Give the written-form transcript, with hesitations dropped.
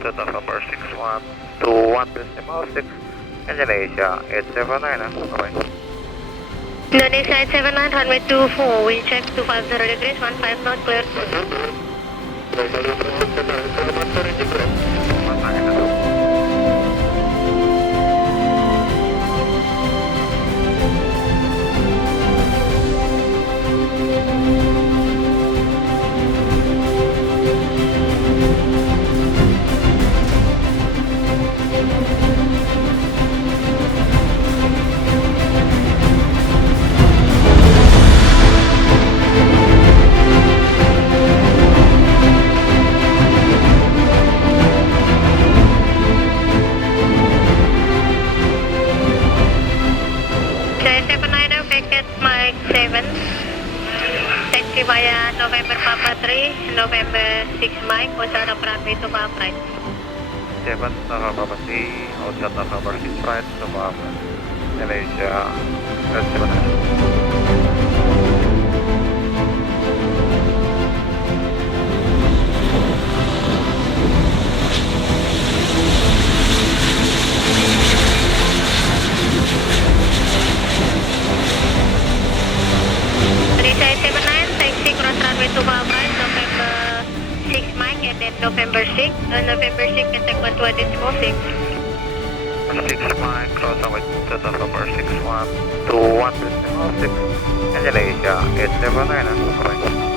Delta November 61 to 1.6, Indonesia 879, bye-bye. Indonesia 879, runway 24, wind check 250 degrees, 15 knot, clear. Taxi via November Papa 3, November 6 Mike, outside of runway to Papa right. 7 November 3, outside November 6 right, to Papa, Indonesia 879. Taxi cross runway to Papa, November 6 Mike, and then November 6. November 6 can take 1.26. 6 Mike, cross runway to November 61 to 1.6, Indonesia 879, bye-bye.